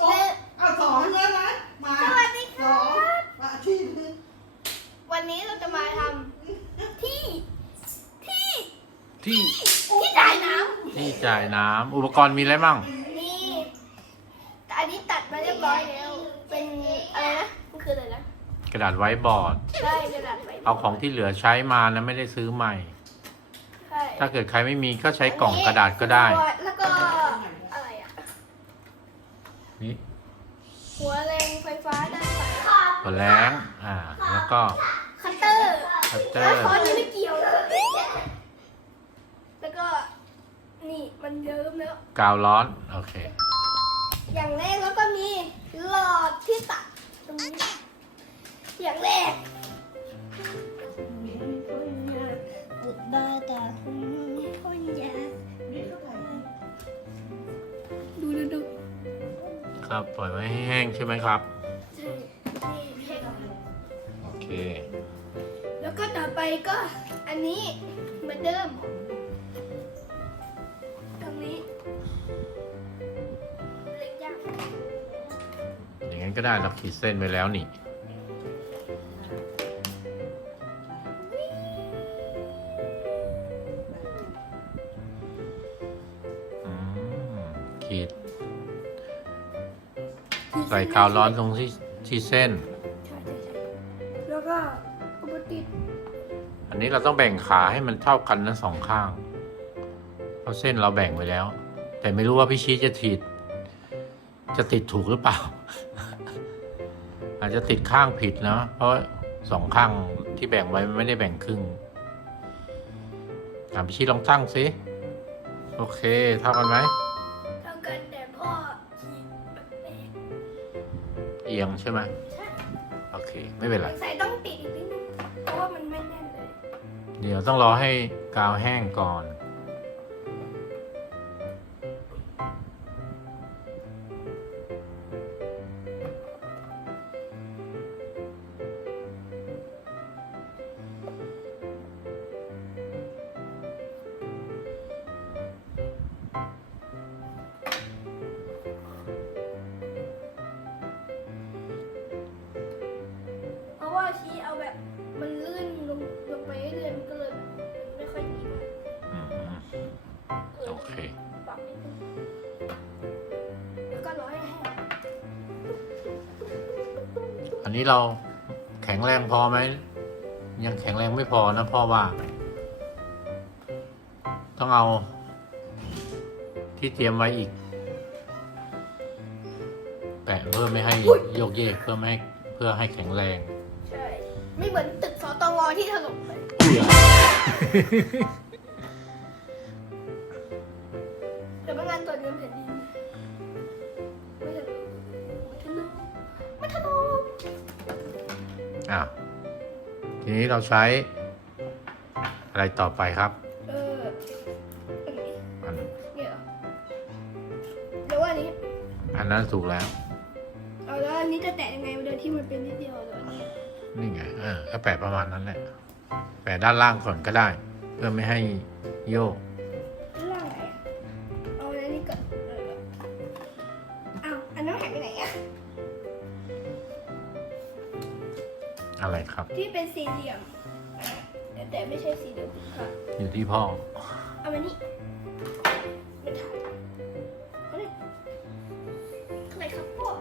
โอ้เอาสองแล้วนะ มาสวัสดีสค่ะองมาที่หนึ่งวันนี้เราจะมาทำที่ ที่ที่ที่จ่ายน้ที่จ่ายน้ำอุปกรณ์มีอะไรบ้างำนี่แต่อันนี้ตัดมาเรียบร้อยแล้ว เป็นอะไรนะมันคืออะไรนะกระดาษไว้บอร์ด ใช่กระดาษไว้เอาของที่เหลือใช้มานะไม่ได้ซื้อใหม่ ใช่ถ้าเกิดใครไม่มีก็ใช้กล่องกระดาษก็ได้แล้วก็อะไรอะ นี่หัวแรงไฟฟ้าด้านซ้ายหัวแล้งอ่า แล้วก็คัตเตอร์คัตเตอแล้วร์ คอนนี่ไม่เกี่ยวเลยแล้วก็นี่มันเยิ้มแล้ว กาวร้อน โอเค อย่างแรกแล้วก็มีหลอดที่ตัด ครับ ปล่อยไว้ให้แห้งใช่ไหมครับใช่นี่แค่นั้นโอเค แล้วก็ต่อไปก็อันนี้เหมือนเดิม ตรงนี้เล็กยากอย่างนั้นก็ได้เราขีดเส้นไปแล้วนี่ ใส่กาวร้อนตรงที่ที่เส้น ใช่ใช่ใช่แล้วก็อุปติดอันนี้เราต้องแบ่งขาให้มันเท่ากันทั้งสองข้าง เพราะเส้นเราแบ่งไว้แล้ว แต่ไม่รู้ว่าพี่ชี้จะติดจะติดถูกหรือเปล่า อาจจะติดข้างผิดนะเพราะสองข้างที่แบ่งไว้มันไม่ได้แบ่งครึ่งอะพี่ชี้ลองตั้งสิโอเค เท่ากันไหม อียงใช่ไหมใช่โอเค ไม่เป็นไร ใส่ต้องติดอีกนิดนึงเพราะว่ามันไม่แน่นเลย เดี๋ยวต้องรอให้กาวแห้งก่อน อันนี้เราแข็งแรงพอไหม ยังแข็งแรงไม่พอนะพ่อว่า ต้องเอาที่เตรียมไว้อีก แปะเพื่อไม่ให้โยกเยกเพื่อไม่ให้เพื่อให้แข็งแรง ใช่ ไม่เหมือนตึกสตงที่ถล่มไป นี้เราใช้ อะไรต่อไปครับเอออันนี้อันเนี่ยเหรอเดี๋ยวว่าอันนี้ อันนั้นถูกแล้ว เอาแล้วอันนี้จะแตะยังไงโดยที่มันเป็นนิดเดียวเดี๋ยวอันนี้นี่ไงเออก็แปะประมาณนั้นแหละแปะด้านล่างก่อนก็ได้ เพื่อไม่ให้โยก ครับ ที่เป็นสี่เหลี่ยมอะแต่แต่ไม่ใช่สี่เหลี่ยมค่ะอยู่ที่พ่อ เอามานี่เป็นฐานเอาเลยอะไรครับพวก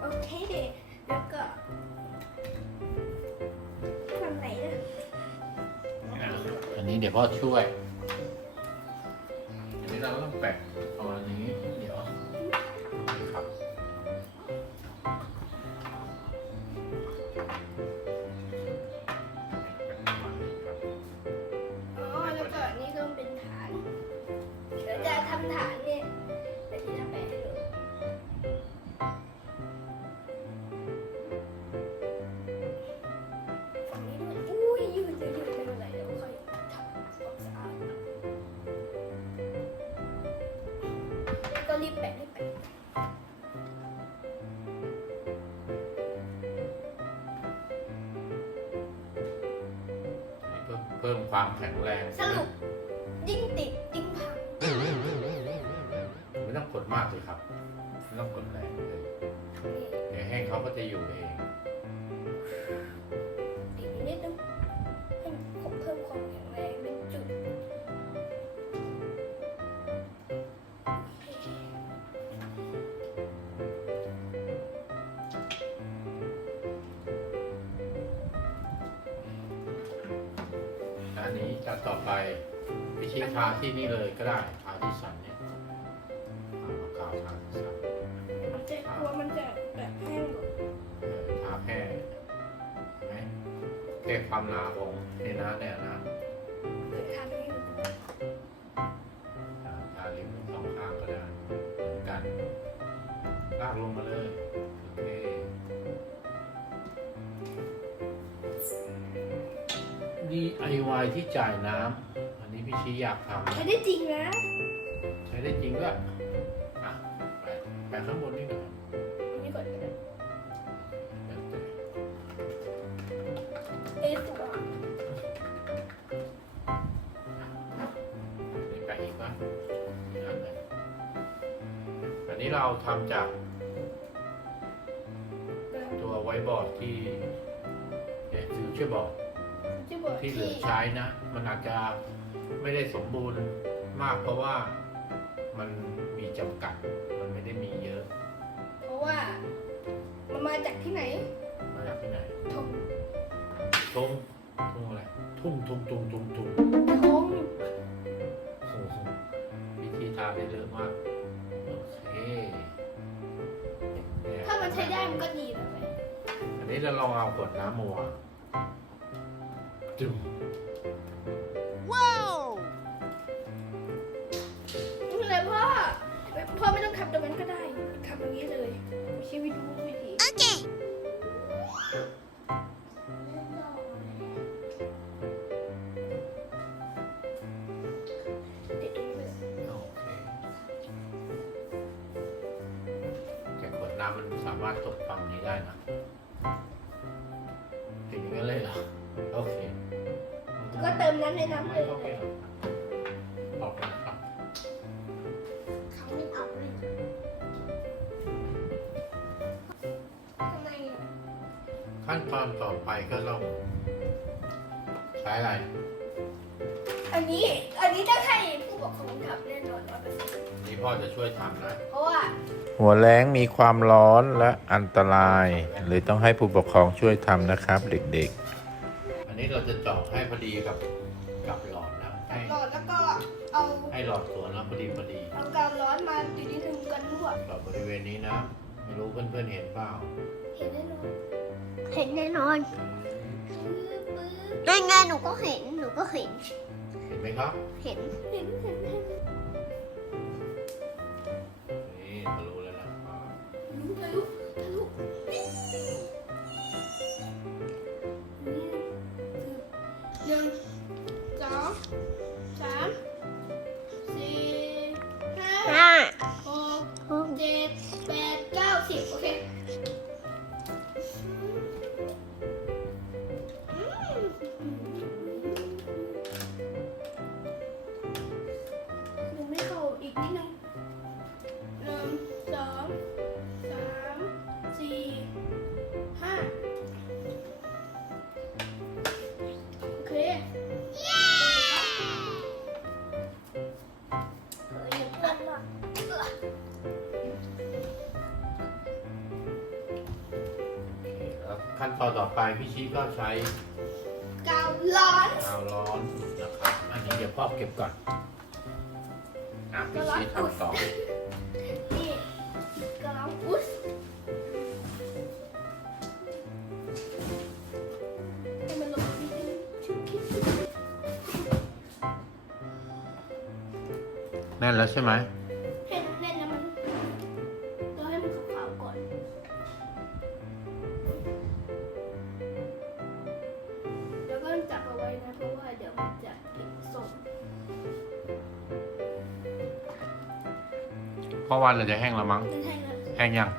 โอเคเด็กแล้วก็ทำไหนนะอันนี้เดี๋ยวพ่อช่วยำฐานเนี่ยเดี๋ยวที่จะแปะให้ดูฝั่งนี้ด้วยอุ้ยยืดยืดยืดไม่เป็นไรเดี๋ยวค่อยทำความสะอาดแล้วก็รีบแปะรีบแปะเพิ่มความแข็งแรง สรุปยิ่งติดยิ่งพังเว กดมากเลยครับไม่ต้องกดแรงเลยนี่เดี๋ยวแห้งเขาก็จะอยู่เองอีกนิดนึงให้มันเพิ่มความแข็งแรงเป็นจุดอันนี้จัดต่อไปพิชิตทาที่นี่เลยก็ได้ทาที่สันเนี่ย ค่ความหนาของนี่นะเนี่ยนะเกิดทำให้มันอ่าทาริมทั้งสองข้างก็ได้เหมือนกันลากลงมาเลยโอเค DIY ที่จ่ายน้ำอันนี้พี่ชี้อยากทำใช้ได้จริงนะ ใช้ได้จริงด้วยอะไปไปข้างบนนี่หน่อ นนี้เราทำจาก ตัวไวท์บอร์ดที่ฟิวเจอร์บอร์ดจะบอกที่ที่เหลือใช้นะ มันอาจจะไม่ได้สมบูรณ์มากเพราะว่ามันมีจำกัด มันไม่ได้มีเยอะเพราะว่า มันมาจากที่ไหนมาจากที่ไหนทงทุ่งทุ่งอะไร ทุ่งทุ่งทุ่งทุ่งทุ่งทง โอ้โหวิธีทาได้เยอะมาก มันใช้ได้มันก็ดีนะเว้ยอันนี้เราลองเอาขวดน้ำมัวางจุ่มไม่เป็นไรพ่อพ่อไม่ต้องทำตรงนั้นก็ได้ทำอย่างนี้เลยไม่ใช่วิธีวิ สามารถตกฝั่งนี้ได้นะถึงอย่างนั้นเลยเหรอ โอเค ก็เติมน้ำในน้ำเลยโอเคออกแล้วครับเขาไม่เอาเลยทำไมอะขั้นตอนต่อไปก็ต้องใช้อะไร อันนี้ อันนี้ต้องให้ผู้ปกครองทำแน่นอนร้อยเปอร์เซ็นต์นี่ พ่อจะช่วยทำนะเพราะว่าหัวแรงมีความร้อนและอันตรายเลยต้องให้ผู้ปกครองช่วยทำนะครับ เด็กๆอันนี้เราจะเจาะให้พอดีกับกับหลอดนะให้หลอดแล้วก็เอาให้หลอดสวนแล้วพอดีพอดีเอากาวร้อนมาติดนิดนึงกันรั่วหลอดบริเวณนี้นะ ไม่รู้เพื่อนๆเห็นเปล่าเห็นแน่นอนเห็นแน่นอนปื๊บปื๊บนั่นไงหนูก็เห็นหนูก็เห็น เห็นไหมครับ เห็น เห็นเห็นเห็นนี่ ขั้นตอนต่อไปพี่ชี้ก็ใช้กาวร้อนกาวร้อนนะครับ อันนี้เดี๋ยวพ่อเก็บก่อนอะพี่ชี้ทำต่อ นี่กาวอุ๊สให้มันลงนิดนึงชุบชุบชุบแน่นแล้วใช่ไหม เพราะวันเราจะแห้งแล้วมั้ง ไม่ใช่นะแห้งยัง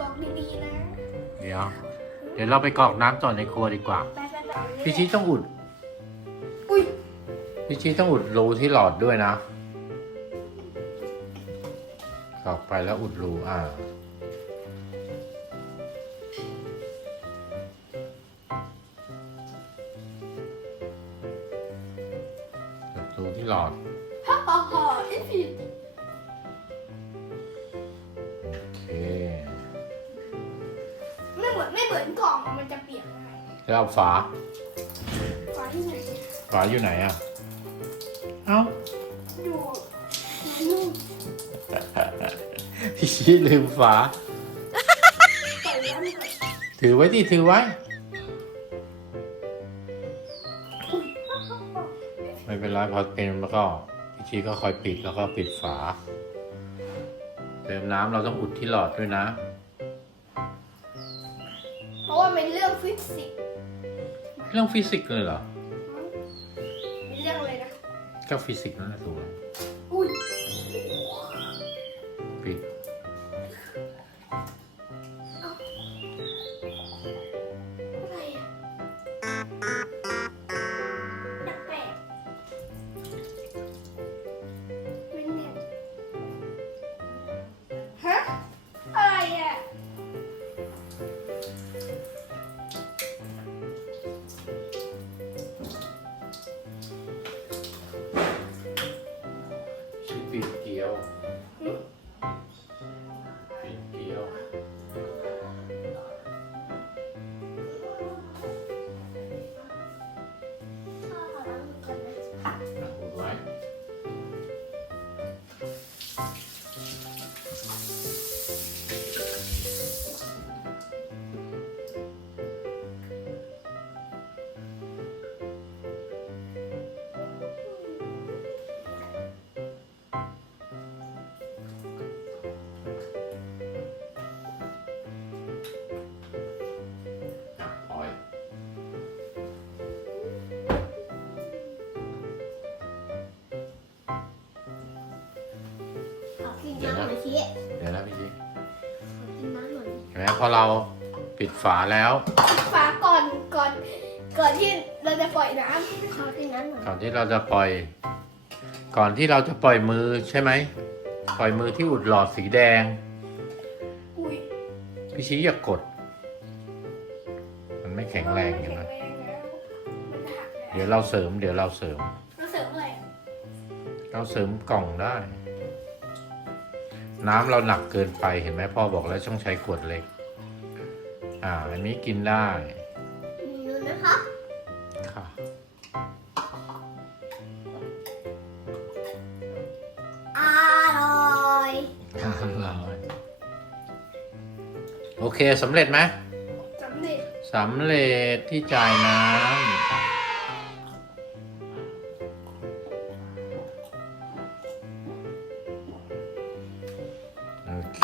กรอกดีๆนะเดี๋ยว เดี๋ยวเราไปกรอกน้ำต่อในครัวดีกว่าไปไปไปพี่ชี้ต้องอุด อุ้ยพี่ชี้ต้องอุดรูที่หลอดด้วยนะตอกไปแล้วอุดรูอ่าเปิดรูที่หลอด เหมือนไม่เหมือนกล่องมันจะเปียกง่ายแล้วเอาฝาฝาที่ไหนฝาอยู่ไหนอะ เอ้าอยู่นู่นพี่ชี้ลืมฝาใส่น้ำก่อนถือไว้ดิถือไว้ ไม่เป็นไรพอเป็นแล้วก็พี่ชีก็คอยปิดแล้วก็ปิดฝา เติมน้ำเราต้องอุดที่หลอดด้วยนะ สิกส์เรื่องฟิสิกส์เลยเหรอเป็นเรื่องอะไรนะ ก็ฟิสิกส์นั่นแหละถูกแล้วอุ้ยปิดอะไรอะแปลกๆเป็นเนี่ยฮะ อะไรอะ ขอกินน้ำหน่อยสิเดี๋ยวนะพี่ชีขอกินน้ำหน่อยเห็นไหมพอเราปิดฝาแล้วฝาก่อนก่อน ก่อนที่เราจะปล่อยน้ขอกินน้ำหน่อยก่อนที่เราจะปล่อย ก่อนที่เราจะปล่อยมือใช่ไหมปล่อยมือที่อุดหลอดสีแดงำอุ้ยพี่ชี้อย่ากด มันไม่แข็งแรงอย่างมันั้นแข็งแรงแล้วมันหักแล้วเดี๋ยวเราเสริม เดี๋ยวเราเสริม เราเสริมอะไรอะเราเสริมกล่องได้ น้ำเราหนักเกินไปเห็นไหมพ่อบอกแล้วต้องใช้ขวดเล็ก อ่า อันนี้กินได้ดูนะคะค่ะอร่อยโอเคสำเร็จไหมสำเร็จสำเร็จที่จ่ายน้ำ เค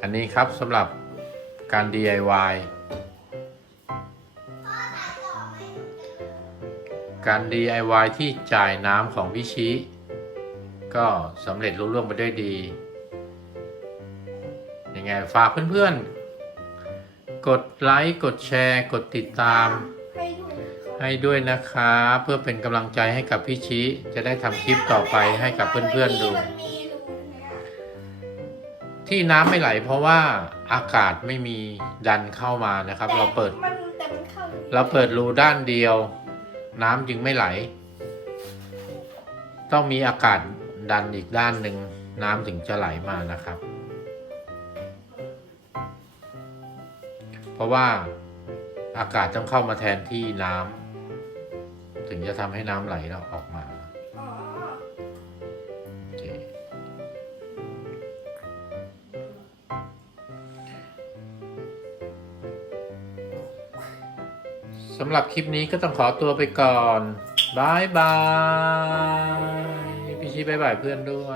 อันนี้ครับสำหรับการ DIY การ DIY ที่จ่ายน้ำของพี่ชิก็สำเร็จรุ่ร่วงไปด้วยดี ยังไงฝากเพื่อนๆ กดไลค์ กดแชร์ กดติดตาม ให้ด้วยนะคะ เพื่อเป็นกำลังใจให้กับพี่ชิ จะได้ทำคลิปต่อไปให้กับเพื่อนๆดู ที่น้ำไม่ไหล เพราะว่าอากาศไม่มีดันเข้ามานะครับ เราเปิด มันแต่มันเข้าอยู่เราเปิดรูด้านเดียว น้ำจึงไม่ไหล ต้องมีอากาศดันอีกด้านหนึ่งน้ำถึงจะไหลมานะครับ เพราะว่าอากาศต้องเข้ามาแทนที่น้ำถึงจะทำให้น้ำไหลเราออก สำหรับคลิปนี้ก็ต้องขอตัวไปก่อนบายบาย พี่ชี้บายบายเพื่อนด้วย